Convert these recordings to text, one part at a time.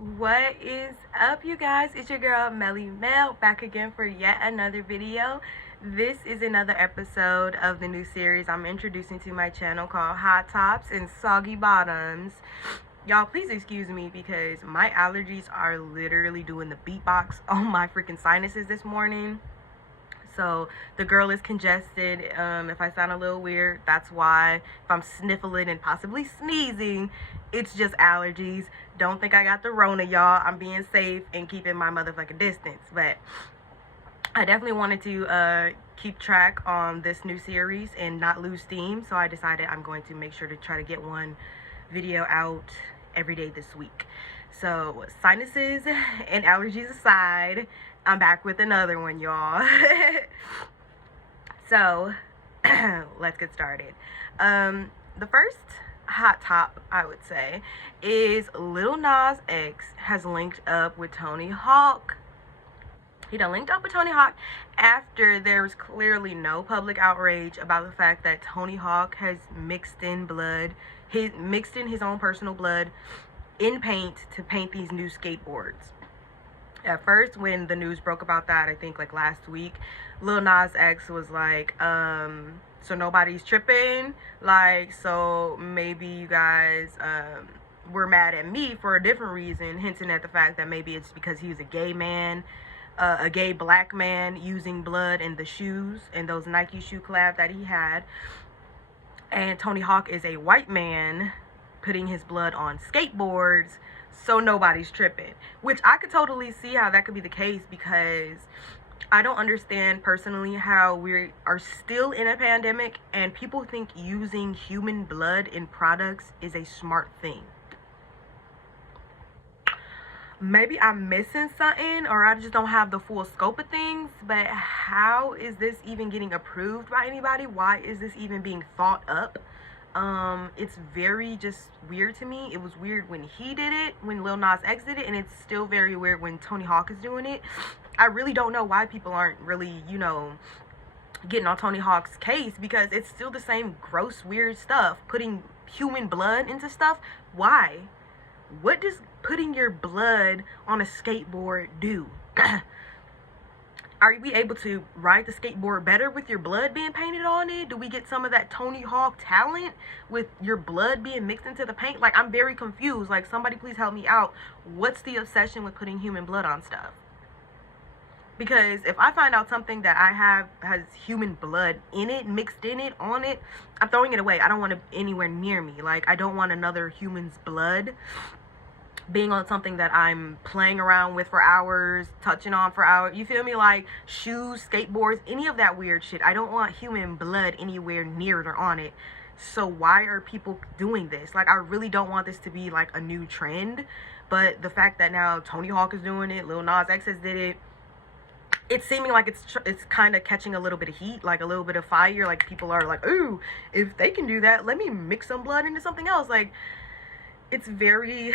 What is up, you guys? It's your girl Melly Mel back again for yet another video. This is another episode of the new series I'm introducing to my channel called Hot Tops and Soggy Bottoms. Y'all, please excuse me because my allergies are literally doing the beatbox on my freaking sinuses this morning. So the girl is congested. If I sound a little weird, that's why. If I'm sniffling and possibly sneezing, it's just allergies. Don't think I got the Rona, y'all. I'm being safe and keeping my motherfucking distance. But I definitely wanted to keep track on this new series and not lose steam. So I decided I'm going to make sure to try to get one video out every day this week. So sinuses and allergies aside, I'm back with another one, y'all. So let's get started. The first hot top, I would say, is Lil Nas X has linked up with Tony Hawk. He done linked up with Tony Hawk after there was clearly no public outrage about the fact that Tony Hawk has mixed in his own personal blood in paint to paint these new skateboards. At first, when the news broke about that, I think like last week, Lil Nas X was like, so nobody's tripping, like, so maybe you guys were mad at me for a different reason, hinting at the fact that maybe it's because he was a gay man, a gay black man using blood in the shoes, in those Nike shoe collab that he had, and Tony Hawk is a white man putting his blood on skateboards, so nobody's tripping. Which I could totally see how that could be the case, because I don't understand personally how we are still in a pandemic and people think using human blood in products is a smart thing. Maybe I'm missing something, or I just don't have the full scope of things, but how is this even getting approved by anybody? Why is this even being thought up? It's very just weird to me. It was weird when he did it, when Lil Nas X did it, and it's still very weird when Tony Hawk is doing it. I really don't know why people aren't really, getting on Tony Hawk's case, because it's still the same gross, weird stuff. Putting human blood into stuff. Why? What does putting your blood on a skateboard do? Are we able to ride the skateboard better with your blood being painted on it? Do we get some of that Tony Hawk talent with your blood being mixed into the paint? Like, I'm very confused. Like, somebody please help me out. What's the obsession with putting human blood on stuff? Because if I find out something that I have has human blood in it, mixed in it, on it, I'm throwing it away. I don't want it anywhere near me. Like, I don't want another human's blood being on something that I'm playing around with for hours, touching on for hours. You feel me? Like shoes, skateboards, any of that weird shit. I don't want human blood anywhere near it or on it. So why are people doing this? Like, I really don't want this to be like a new trend. But the fact that now Tony Hawk is doing it, Lil Nas X has did it, it's seeming like it's kind of catching a little bit of heat, like a little bit of fire. Like, people are like, ooh, if they can do that, let me mix some blood into something else. Like, it's very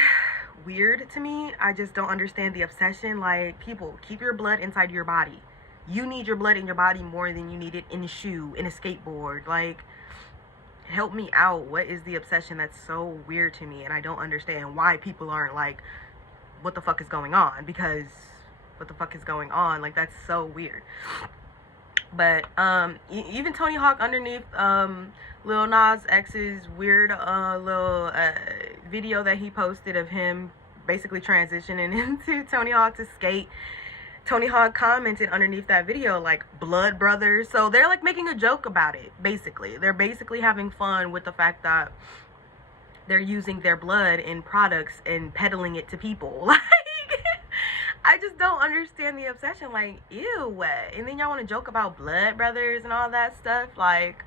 weird to me. I just don't understand the obsession. Like, people, keep your blood inside your body. You need your blood in your body more than you need it in a shoe, in a skateboard. Like, help me out. What is the obsession? That's so weird to me, and I don't understand why people aren't like, what the fuck is going on? Because what the fuck is going on? Like, that's so weird. But even Tony Hawk underneath Lil Nas X's weird little video that he posted of him basically transitioning into Tony Hawk to skate, Tony Hawk commented underneath that video like, blood brothers. So they're like making a joke about it. Basically, they're basically having fun with the fact that they're using their blood in products and peddling it to people. Like, I just don't understand the obsession. Like, ew. And then y'all want to joke about blood brothers and all that stuff. Like,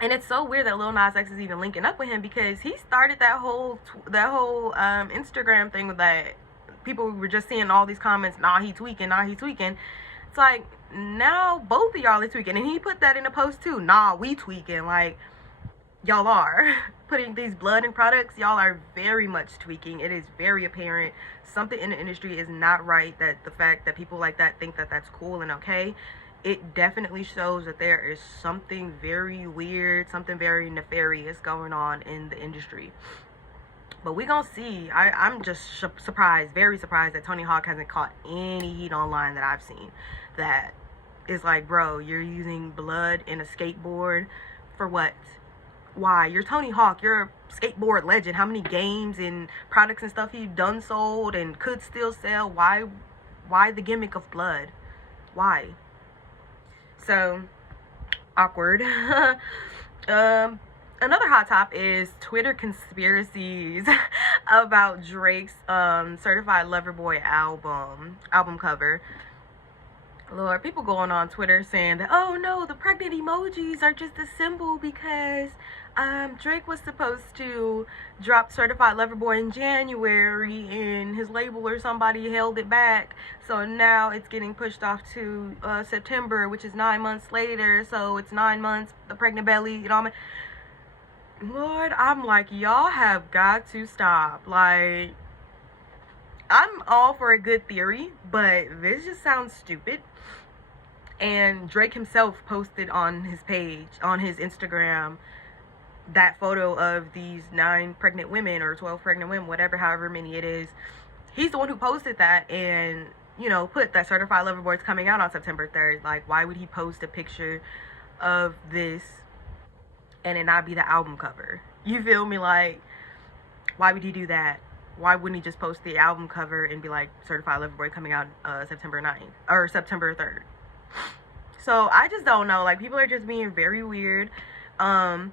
and it's so weird that Lil Nas X is even linking up with him, because he started that whole Instagram thing with that. People were just seeing all these comments, nah, he tweaking, nah, he tweaking. It's like, now both of y'all are tweaking. And he put that in a post too, nah, we tweaking. Like, y'all are putting these blood in products. Y'all are very much tweaking. It is very apparent something in the industry is not right. That the fact that people like that think that that's cool and okay, it definitely shows that there is something very weird, something very nefarious going on in the industry. But we gonna see. I'm just surprised, very surprised that Tony Hawk hasn't caught any heat online that I've seen. That is like, bro, you're using blood in a skateboard for what? Why? You're Tony Hawk. You're a skateboard legend. How many games and products and stuff you've done sold and could still sell? Why the gimmick of blood? Why? So awkward. Another hot top is Twitter conspiracies about Drake's Certified Lover Boy album cover. Lord, people going on Twitter saying that, oh no, the pregnant emojis are just a symbol because Drake was supposed to drop Certified Lover Boy in January and his label or somebody held it back. So now it's getting pushed off to September, which is 9 months later. So it's 9 months, the pregnant belly, you know what I mean? Lord, I'm like, y'all have got to stop. Like, I'm all for a good theory, but this just sounds stupid. And Drake himself posted on his page, on his Instagram, that photo of these 9 pregnant women or 12 pregnant women, whatever, however many it is. He's the one who posted that and, you know, put that Certified Lover Boy is coming out on September 3rd. Like, why would he post a picture of this and it not be the album cover? You feel me? Like, why would he do that? Why wouldn't he just post the album cover and be like, Certified Lover Boy coming out September 9th or September 3rd? So I just don't know. Like, people are just being very weird, and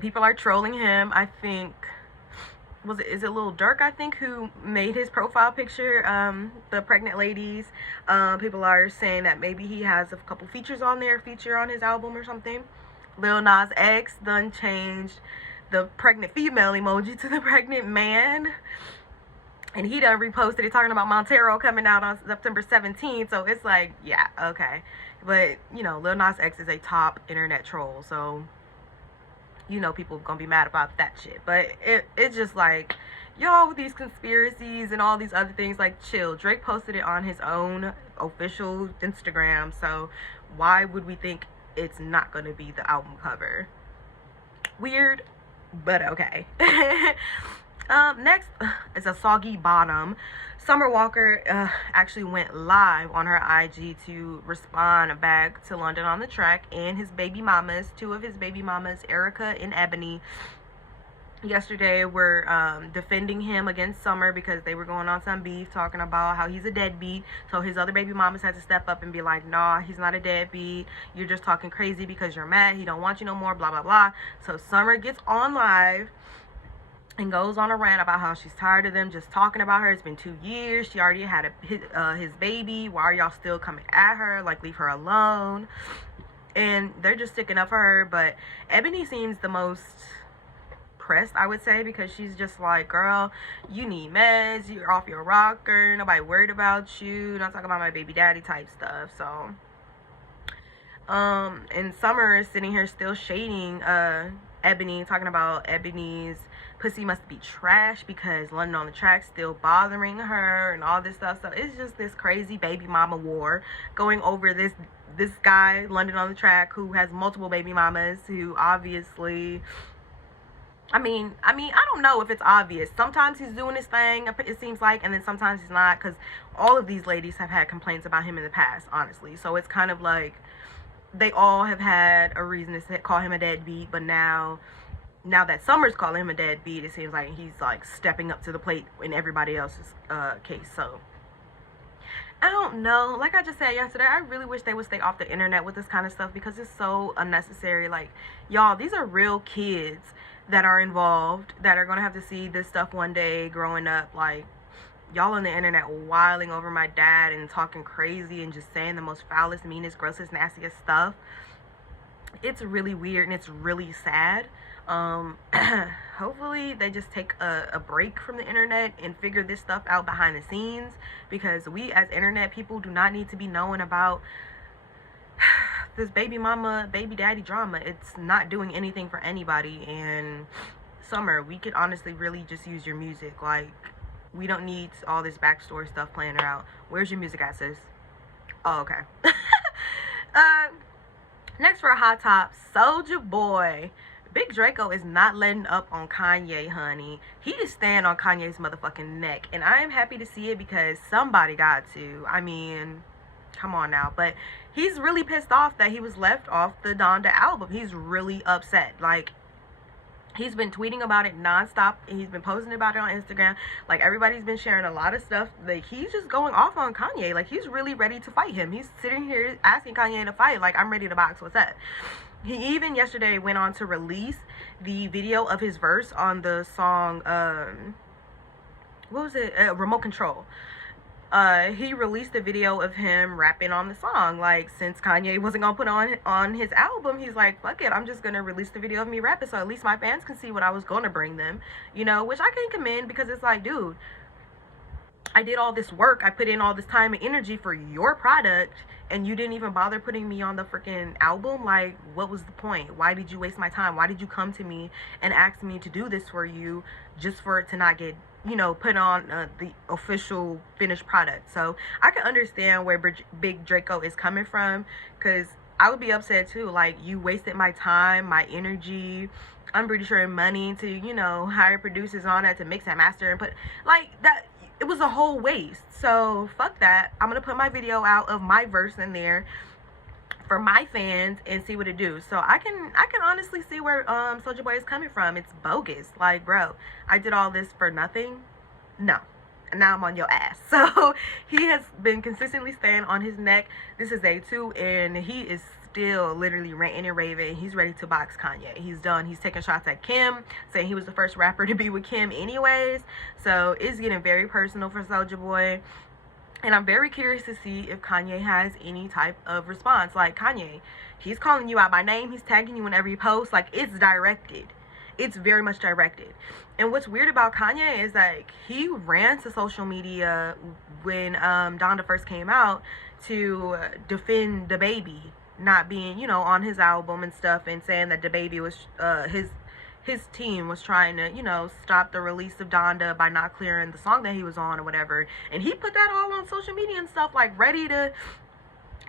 people are trolling him. I think, is it Lil Durk, I think, who made his profile picture, the pregnant ladies. People are saying that maybe he has a couple features on there, feature on his album or something. Lil Nas X done changed the pregnant female emoji to the pregnant man, and he done reposted it talking about Montero coming out on September 17th. So it's like, yeah, okay. But, you know, Lil Nas X is a top internet troll, so, you know, people gonna be mad about that shit. But it's just like, y'all with these conspiracies and all these other things, like, chill. Drake posted it on his own official Instagram, so why would we think it's not gonna be the album cover? Weird, but okay. Next is a Soggy Bottom. Summer Walker actually went live on her IG to respond back to London on the Track and his baby mamas, 2 of his baby mamas, Erica and Ebony, yesterday were defending him against Summer because they were going on some beef, talking about how he's a deadbeat. So his other baby mamas had to step up and be like, nah, he's not a deadbeat. You're just talking crazy because you're mad. He don't want you no more, blah, blah, blah. So Summer gets on live and goes on a rant about how she's tired of them just talking about her. It's been 2 years. She already had his baby. Why are y'all still coming at her? Like, leave her alone. And they're just sticking up for her. But Ebony seems the most pressed, I would say, because she's just like, girl, you need meds. You're off your rocker. Nobody worried about you. Not talking about my baby daddy type stuff. So, and Summer is sitting here still shading Ebony, talking about Ebony's pussy must be trash because London on the Track still bothering her and all this stuff. So it's just this crazy baby mama war going over this guy, London on the Track, who has multiple baby mamas, who obviously, I mean, I don't know if it's obvious. Sometimes he's doing his thing, it seems like, and then sometimes he's not, because all of these ladies have had complaints about him in the past, honestly. So it's kind of like they all have had a reason to call him a deadbeat, but now that Summer's calling him a deadbeat, it seems like he's like stepping up to the plate in everybody else's case. So I don't know. Like I just said yesterday, I really wish they would stay off the internet with this kind of stuff because it's so unnecessary. Like, y'all, these are real kids that are involved, that are gonna have to see this stuff one day growing up. Like, y'all on the internet wiling over my dad and talking crazy and just saying the most foulest, meanest, grossest, nastiest stuff. It's really weird and it's really sad. Hopefully they just take a break from the internet and figure this stuff out behind the scenes, because we as internet people do not need to be knowing about this baby mama, baby daddy drama. It's not doing anything for anybody. And Summer, we could honestly really just use your music. Like, we don't need all this backstory stuff playing her out. Where's your music at, sis? Oh, okay. Next for a hot top, Soulja Boy. Big Draco is not letting up on Kanye, honey. He is staying on Kanye's motherfucking neck. And I am happy to see it because somebody got to. I mean, come on now. But he's really pissed off that he was left off the Donda album. He's really upset. Like, he's been tweeting about it nonstop. He's been posting about it on Instagram. Like, everybody's been sharing a lot of stuff. Like, he's just going off on Kanye. Like, he's really ready to fight him. He's sitting here asking Kanye to fight. Like, I'm ready to box. What's up? He even yesterday went on to release the video of his verse on the song, what was it? Remote Control. He released a video of him rapping on the song. Like, since Kanye wasn't gonna put on his album, he's like, fuck it, I'm just gonna release the video of me rapping so at least my fans can see what I was gonna bring them, you know, which I can commend, because it's like, dude, I did all this work, I put in all this time and energy for your product, and you didn't even bother putting me on the freaking album. Like, what was the point? Why did you waste my time? Why did you come to me and ask me to do this for you just for it to not get, you know, put on the official finished product? So I can understand where Big Draco is coming from, because I would be upset too. Like, you wasted my time, my energy, I'm pretty sure money to, you know, hire producers on that to mix and master and put, like, that. It was a whole waste. So fuck that. I'm gonna put my video out of my verse in there for my fans and see what it do. So I can honestly see where Soulja Boy is coming from. It's bogus. Like, bro, I did all this for nothing. No. And now I'm on your ass. So he has been consistently staying on his neck. This is day 2, and he is still literally ranting and raving. He's ready to box Kanye. He's done. He's taking shots at Kim, saying he was the first rapper to be with Kim anyways. So it's getting very personal for Soulja Boy. And I'm very curious to see if Kanye has any type of response. Like, Kanye, he's calling you out by name. He's tagging you in every post. Like, it's directed. It's very much directed. And what's weird about Kanye is, like, he ran to social media when Donda first came out to defend DaBaby not being, you know, on his album and stuff, and saying that DaBaby was his team was trying to, you know, stop the release of Donda by not clearing the song that he was on or whatever. And he put that all on social media and stuff, like, ready to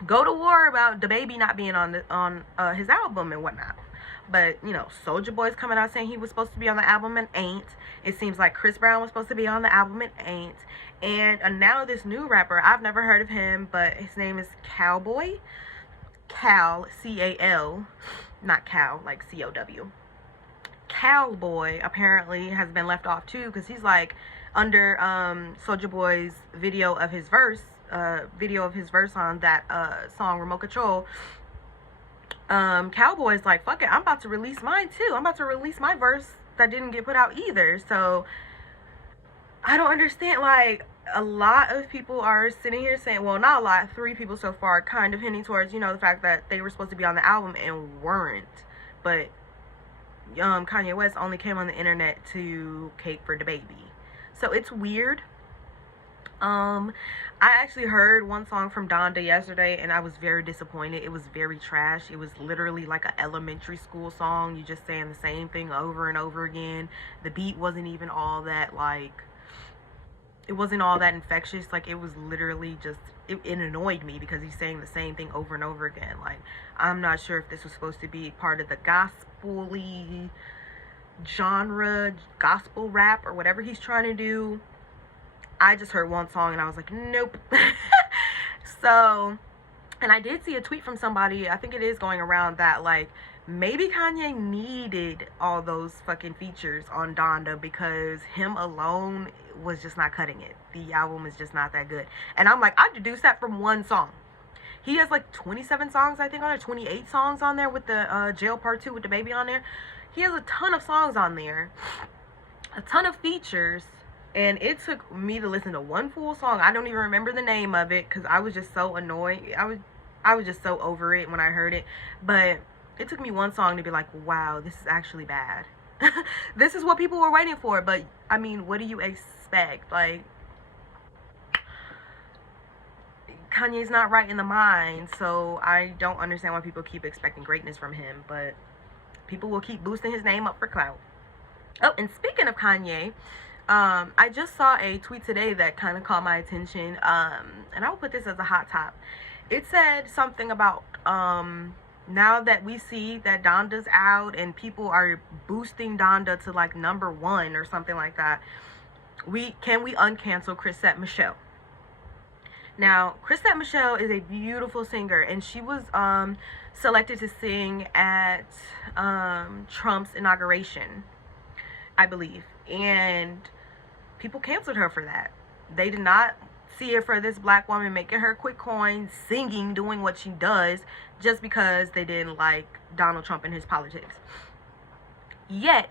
go to war about DaBaby not being on his album and whatnot. But, you know, Soulja Boy's coming out saying he was supposed to be on the album and ain't. It seems like Chris Brown was supposed to be on the album and ain't. And now this new rapper, I've never heard of him, but his name is Cowboy. Cal, C-A-L, not Cal, like C-O-W. Cowboy apparently has been left off too, because he's like under Soulja Boy's video of his verse on that song Remote Control. Cowboy's like, fuck it, I'm about to release mine too. I'm about to release my verse that didn't get put out either. So I don't understand. Like, a lot of people are sitting here saying, well, not a lot, 3 people so far, kind of hinting towards, you know, the fact that they were supposed to be on the album and weren't. But Kanye West only came on the internet to cape for DaBaby. So it's weird. I actually heard one song from Donda yesterday, and I was very disappointed. It was very trash. It was literally like an elementary school song. You just saying the same thing over and over again. The beat wasn't even all that, like, it wasn't all that infectious. Like, it was literally just, it annoyed me because he's saying the same thing over and over again. Like, I'm not sure if this was supposed to be part of the gospel-y genre, gospel rap, or whatever he's trying to do. I just heard one song and I was like, nope. So, and I did see a tweet from somebody, I think it is going around, that, like, maybe Kanye needed all those fucking features on Donda because him alone was just not cutting it. The album is just not that good. And I'm like, I deduced that from one song. He has like 27 songs, I think, on there, 28 songs on there with the Jail Part 2 with DaBaby on there. He has a ton of songs on there, a ton of features, and it took me to listen to one full song. I don't even remember the name of it because I was just so annoyed. I was just so over it when I heard it. But it took me one song to be like, wow, this is actually bad. This is what people were waiting for. But, I mean, what do you expect? Like, Kanye's not right in the mind, so I don't understand why people keep expecting greatness from him. But people will keep boosting his name up for clout. Oh, and speaking of Kanye, I just saw a tweet today that kind of caught my attention, and I will put this as a hot top. It said something about Now that we see that Donda's out and people are boosting Donda to like #1 or something like that, can we uncancel Chrisette Michele? Now, Chrisette Michele is a beautiful singer, and she was selected to sing at Trump's inauguration, I believe, and people canceled her for that. They did not see it for this black woman making her quick coins, singing, doing what she does, just because they didn't like Donald Trump and his politics. Yet,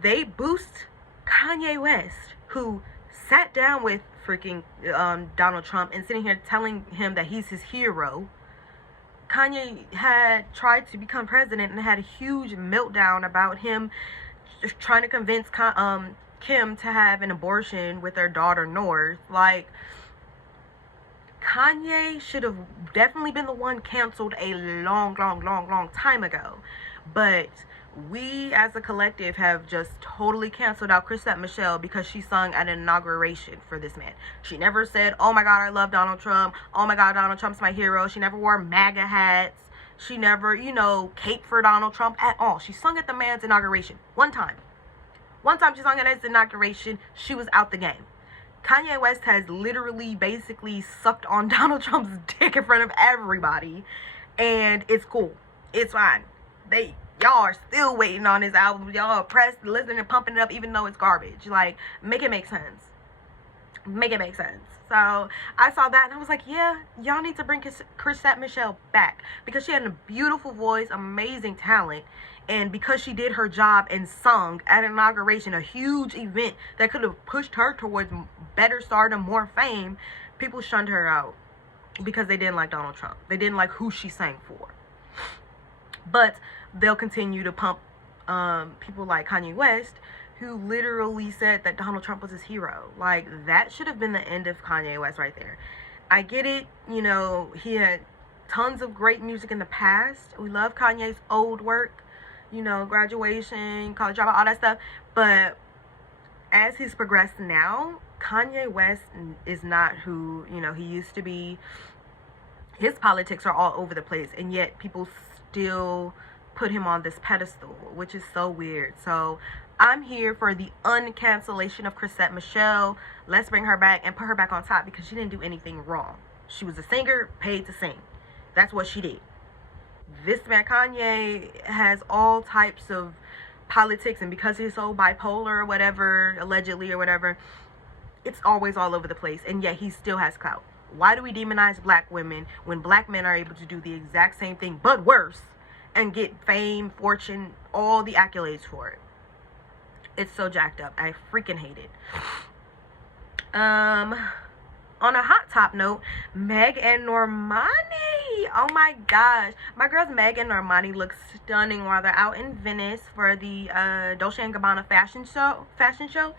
they boost Kanye West, who sat down with freaking Donald Trump and sitting here telling him that he's his hero. Kanye had tried to become president and had a huge meltdown about him just trying to convince Kim to have an abortion with their daughter North. Like, Kanye should have definitely been the one canceled a long time ago. But we as a collective have just totally canceled out Chrisette Michele because she sung at an inauguration for this man. She never said, oh my God, I love Donald Trump. Oh my God, Donald Trump's my hero. She never wore MAGA hats. She never, caped for Donald Trump at all. She sung at the man's inauguration. One time she sung at his inauguration. She was out the game. Kanye West has literally basically sucked on Donald Trump's dick in front of everybody. And it's cool. It's fine. Y'all are still waiting on his album. Y'all are pressed, listening, and pumping it up even though it's garbage. Like, make it make sense. Make it make sense. So, I saw that and I was like, yeah, y'all need to bring Chrisette Michele back. Because she had a beautiful voice, amazing talent. And because she did her job and sung at inauguration, a huge event that could have pushed her towards better stardom, more fame, people shunned her out because they didn't like Donald Trump. They didn't like who she sang for. But they'll continue to pump people like Kanye West, who literally said that Donald Trump was his hero. Like, that should have been the end of Kanye West right there. I get it, he had tons of great music in the past. We love Kanye's old work, Graduation, College Dropout, all that stuff. But as he's progressed now, Kanye West is not who, he used to be. His politics are all over the place, and yet people still put him on this pedestal, which is so weird. So I'm here for the uncancellation of Chrisette Michele. Let's bring her back and put her back on top because she didn't do anything wrong. She was a singer paid to sing. That's what she did. This man Kanye has all types of politics, and because he's so bipolar or whatever, allegedly or whatever, it's always all over the place, and yet he still has clout. Why do we demonize black women when black men are able to do the exact same thing but worse and get fame, fortune, all the accolades for it? It's so jacked up. I freaking hate it. On a hot top note, Meg Normani. Oh my gosh. My girls Meg and Normani look stunning while they're out in Venice for the Dolce & Gabbana fashion show.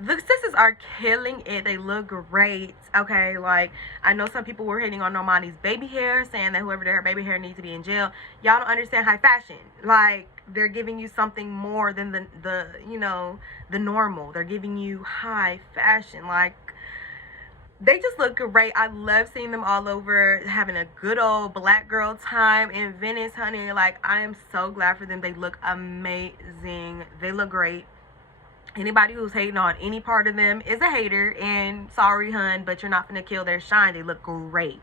The sisters are killing it. They look great. Okay, like, I know some people were hating on Normani's baby hair, saying that whoever did her baby hair needs to be in jail. Y'all don't understand high fashion. Like, they're giving you something more than the normal. They're giving you high fashion. Like, they just look great. I love seeing them all over, having a good old black girl time in Venice, honey. Like, I am so glad for them. They look amazing. They look great. Anybody who's hating on any part of them is a hater, and sorry, hun, but you're not gonna kill their shine. They look great.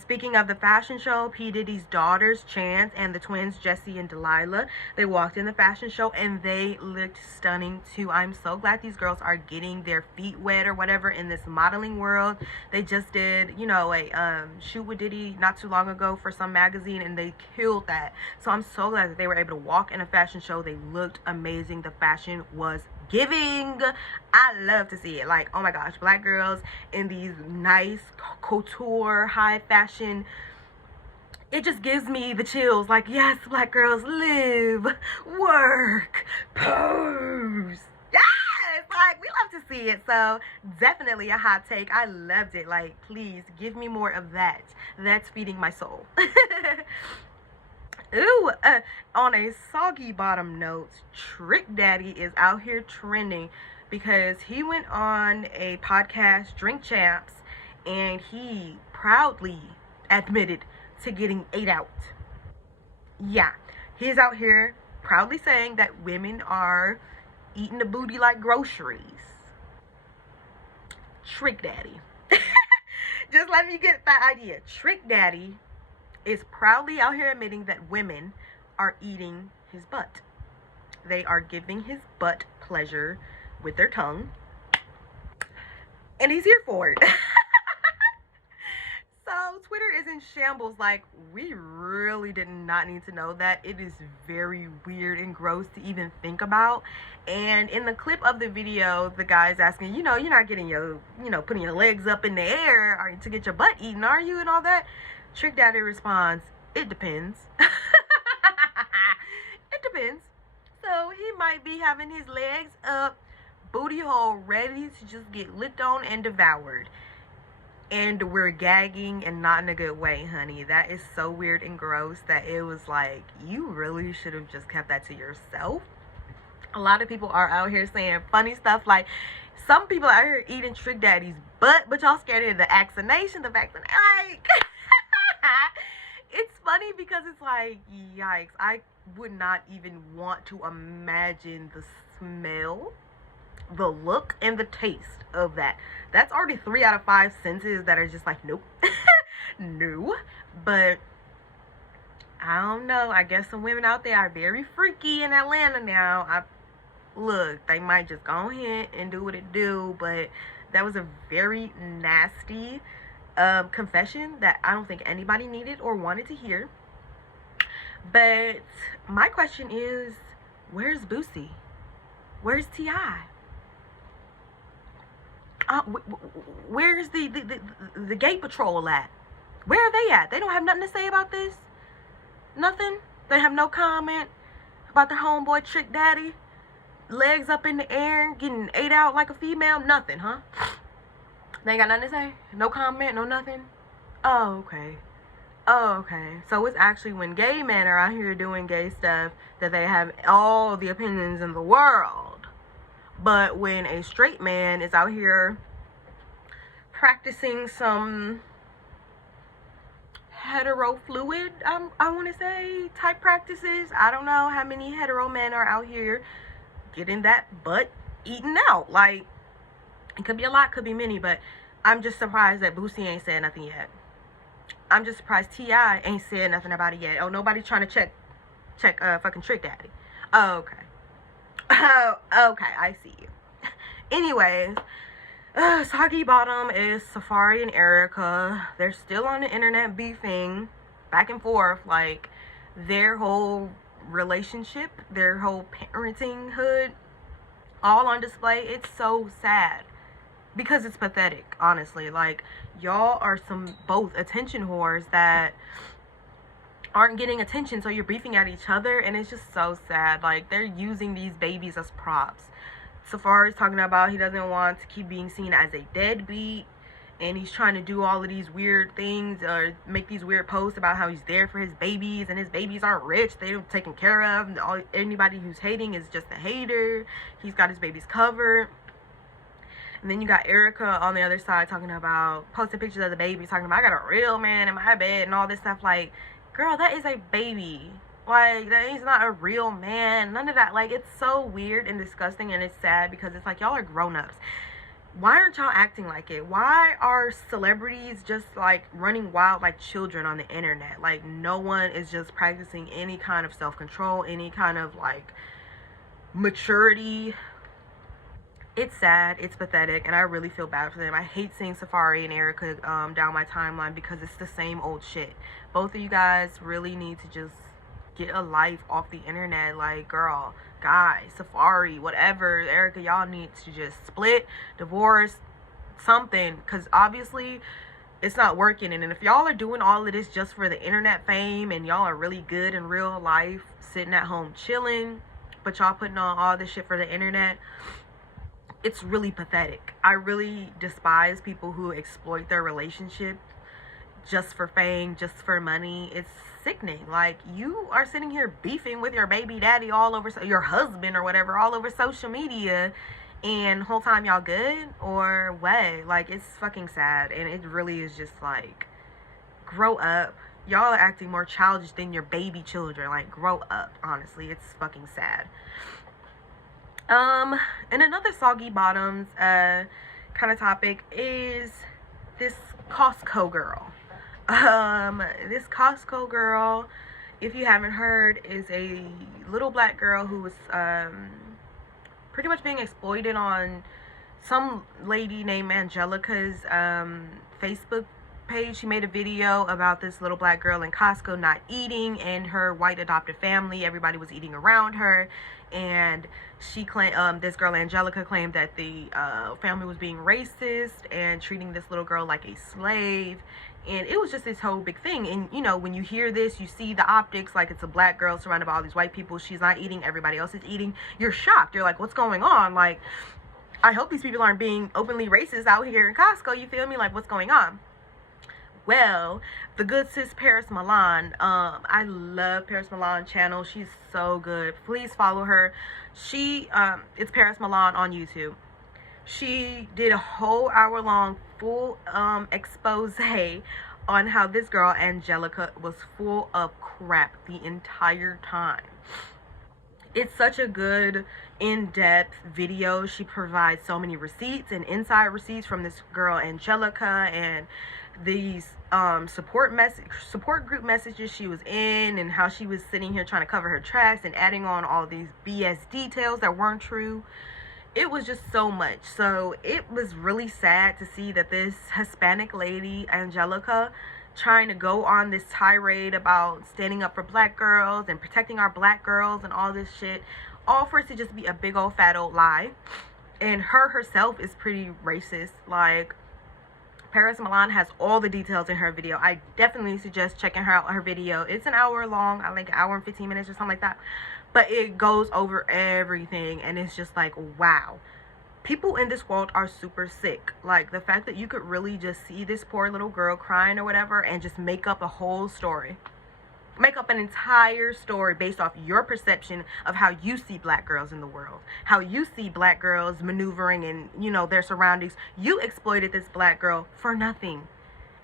Speaking of the fashion show, P. Diddy's daughters, Chance, and the twins, Jessie and Delilah, they walked in the fashion show and they looked stunning too. I'm so glad these girls are getting their feet wet or whatever in this modeling world. They just did, a shoot with Diddy not too long ago for some magazine, and they killed that. So I'm so glad that they were able to walk in a fashion show. They looked amazing. The fashion was giving. I love to see it. Like, oh my gosh, black girls in these nice couture high fashion, it just gives me the chills. Like, yes, black girls, live, work, pose. Yes, like, we love to see it. So definitely a hot take. I loved it. Like, please give me more of that. That's feeding my soul. Ooh, on a Soggy Bottom note, Trick Daddy is out here trending because he went on a podcast, Drink Champs, and he proudly admitted to getting ate out. Yeah, he's out here proudly saying that women are eating the booty like groceries. Trick Daddy. Just let me get that idea. Trick Daddy is proudly out here admitting that women are eating his butt. They are giving his butt pleasure with their tongue. And he's here for it. So Twitter is in shambles. Like, we really did not need to know that. It is very weird and gross to even think about. And in the clip of the video, the guy's asking, you're not getting your, putting your legs up in the air to get your butt eaten, are you? And all that. Trick Daddy responds, it depends. It depends. So he might be having his legs up, booty hole ready to just get licked on and devoured. And we're gagging, and not in a good way, honey. That is so weird and gross that it was like, you really should have just kept that to yourself. A lot of people are out here saying funny stuff, like some people out here eating Trick Daddy's butt, but y'all scared of the vaccination, like it's funny because it's like, yikes, I would not even want to imagine the smell, the look, and the taste of that. That's already 3 out of 5 senses that are just like, nope. No. But I don't know, I guess some women out there are very freaky in Atlanta now. Look, they might just go ahead and do what it do, but that was a very nasty confession that I don't think anybody needed or wanted to hear. But my question is, where's Boosie? Where's T.I.? Where's the gay patrol at? Where are they at? They don't have nothing to say about this. Nothing. They have no comment about the homeboy Trick Daddy, legs up in the air, getting ate out like a female. Nothing, huh? They ain't got nothing to say. No comment. No nothing. Oh, okay. Oh, okay. So it's actually when gay men are out here doing gay stuff that they have all the opinions in the world. But when a straight man is out here practicing some hetero fluid, I want to say, type practices, I don't know how many hetero men are out here getting that butt eaten out. Like, it could be a lot, could be many, but I'm just surprised that Boosie ain't said nothing yet. I'm just surprised T.I. ain't said nothing about it yet. Oh, nobody's trying to check fucking Trick Daddy. Oh, okay. Oh, okay, I see you. Anyways, Soggy Bottom is Safari and Erica. They're still on the internet beefing back and forth. Like, their whole relationship, their whole parenting hood, all on display. It's so sad because it's pathetic, honestly. Like, y'all are some both attention whores that aren't getting attention, so you're beefing at each other, and it's just so sad. Like, they're using these babies as props. Safari's talking about he doesn't want to keep being seen as a deadbeat, and he's trying to do all of these weird things or make these weird posts about how he's there for his babies, and his babies aren't rich, they're taken care of, and anybody who's hating is just a hater. He's got his babies covered. And then you got Erica on the other side talking about posting pictures of the baby, talking about, I got a real man in my bed and all this stuff. Like, girl, that is a baby. Like, that is not a real man. None of that. Like, it's so weird and disgusting, and it's sad because it's like, y'all are grown-ups. Why aren't y'all acting like it? Why are celebrities just, like, running wild like children on the internet? Like, no one is just practicing any kind of self-control, any kind of, like, maturity. It's sad, it's pathetic, and I really feel bad for them. I hate seeing Safari and Erica down my timeline because it's the same old shit. Both of you guys really need to just get a life off the internet. Like, girl, guy, Safari, whatever, Erica, y'all need to just split, divorce, something, because obviously it's not working. And if y'all are doing all of this just for the internet fame, and y'all are really good in real life, sitting at home chilling, but y'all putting on all this shit for the internet, it's really pathetic. I really despise people who exploit their relationship just for fame, just for money. It's sickening. Like, you are sitting here beefing with your baby daddy all over, your husband or whatever, all over social media, and whole time y'all good or what? Like, it's fucking sad, and it really is just like, grow up. Y'all are acting more childish than your baby children. Like, grow up. Honestly, it's fucking sad. And another Soggy Bottoms kind of topic is this Costco Girl. This Costco Girl, if you haven't heard, is a little black girl who was pretty much being exploited on some lady named Angelica's Facebook page. She made a video about this little black girl in Costco not eating, and her white adopted family, everybody was eating around her, and she claimed, this girl Angelica claimed that the family was being racist and treating this little girl like a slave. And it was just this whole big thing. And, you know, when you hear this, you see the optics, like it's a black girl surrounded by all these white people. She's not eating. Everybody else is eating. You're shocked. You're like, what's going on? Like, I hope these people aren't being openly racist out here in Costco. You feel me? Like, what's going on? Well, the good sis Paris Milan, I love Paris Milan channel. She's so good. Please follow her. It's Paris Milan on YouTube. She did a whole hour-long full expose on how this girl Angelica was full of crap the entire time. It's such a good in-depth video. She provides so many receipts and inside receipts from this girl Angelica, and these support group messages she was in, and how she was sitting here trying to cover her tracks and adding on all these BS details that weren't true. It was just so much. So it was really sad to see that this Hispanic lady, Angelica, trying to go on this tirade about standing up for black girls and protecting our black girls and all this shit, all for it to just be a big old fat old lie. And her herself is pretty racist. Like, Paris Milan has all the details in her video. I definitely suggest checking her video. It's an hour long, I think an hour and 15 minutes or something like that. But it goes over everything, and it's just like, wow. People in this world are super sick. Like, the fact that you could really just see this poor little girl crying or whatever and just make up a whole story. Make up an entire story based off your perception of how you see black girls in the world. How you see black girls maneuvering in, you know, their surroundings. You exploited this black girl for nothing.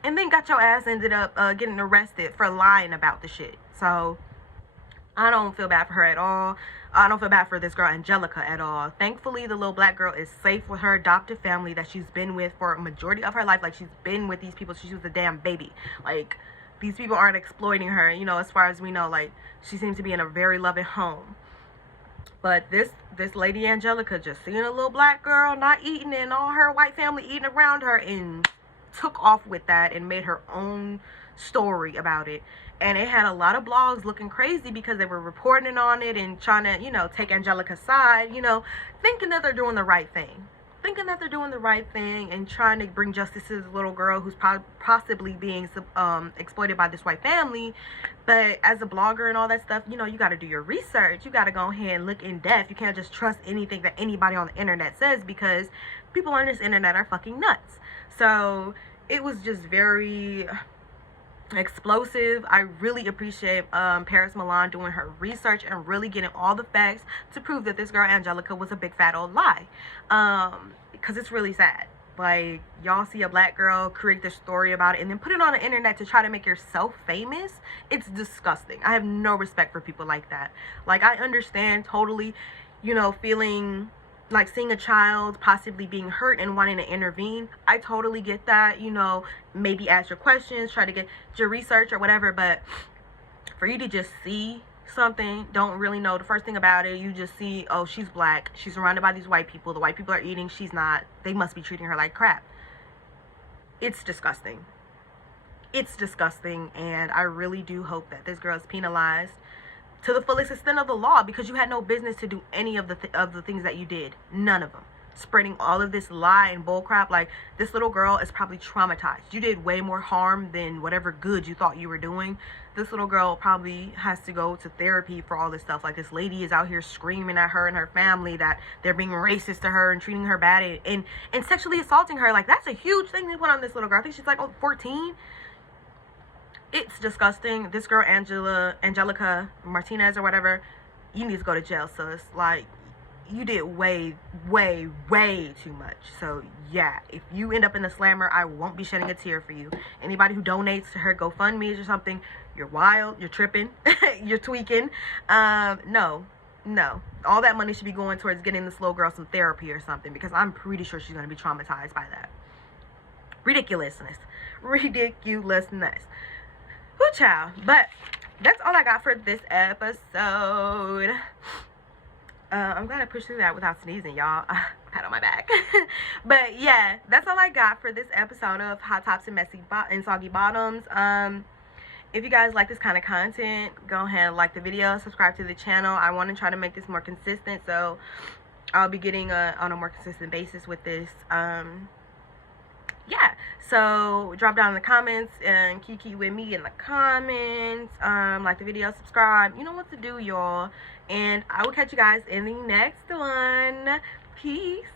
And then got your ass ended up getting arrested for lying about the shit. So I don't feel bad for her at all. I don't feel bad for this girl Angelica at all. Thankfully, the little black girl is safe with her adoptive family that she's been with for a majority of her life. Like, she's been with these people since she was a damn baby. Like, these people aren't exploiting her, you know, as far as we know. Like, she seems to be in a very loving home. But this lady Angelica just seeing a little black girl not eating and all her white family eating around her, and took off with that and made her own story about it. And it had a lot of blogs looking crazy because they were reporting on it and trying to, you know, take Angelica's side, you know, thinking that they're doing the right thing. Thinking that they're doing the right thing and trying to bring justice to this little girl who's possibly being exploited by this white family. But as a blogger and all that stuff, you know, you got to do your research. You got to go ahead and look in depth. You can't just trust anything that anybody on the internet says, because people on this internet are fucking nuts. So it was just very explosive. I really appreciate Paris Milan doing her research and really getting all the facts to prove that this girl Angelica was a big fat old lie, because it's really sad. Like, y'all see a black girl create this story about it and then put it on the internet to try to make yourself famous. It's disgusting. I have no respect for people like that. Like, I understand totally, you know, feeling like seeing a child possibly being hurt and wanting to intervene. I totally get that, you know, maybe ask your questions, try to get your research or whatever. But for you to just see something, don't really know the first thing about it, you just see, oh, she's black, she's surrounded by these white people, the white people are eating, she's not, they must be treating her like crap. It's disgusting. It's disgusting. And I really do hope that this girl is penalized to the fullest extent of the law, because you had no business to do any of the things that you did. None of them. Spreading all of this lie and bullcrap. Like, this little girl is probably traumatized. You did way more harm than whatever good you thought you were doing. This little girl probably has to go to therapy for all this stuff. Like, this lady is out here screaming at her and her family that they're being racist to her and treating her bad and sexually assaulting her. Like, that's a huge thing they put on this little girl. I think she's like, oh, 14. It's disgusting. This girl, Angelica Martinez or whatever, you need to go to jail, sis. Like, you did way too much. So yeah, if you end up in the slammer, I won't be shedding a tear for you. Anybody who donates to her GoFundMe's or something, you're wild, you're tripping, you're tweaking. No, all that money should be going towards getting this little girl some therapy or something, because I'm pretty sure she's going to be traumatized by that. Ridiculousness. Whoo, child. But that's all I got for this episode. I'm glad I pushed through that without sneezing, y'all. Pat on my back. But yeah, that's all I got for this episode of Hot Tops and Soggy Bottoms. If you guys like this kind of content, go ahead and like the video, subscribe to the channel. I want to try to make this more consistent, so I'll be getting on a more consistent basis with this. Yeah, so drop down in the comments and kiki with me in the comments. Like the video, subscribe, you know what to do, y'all. And I will catch you guys in the next one. Peace.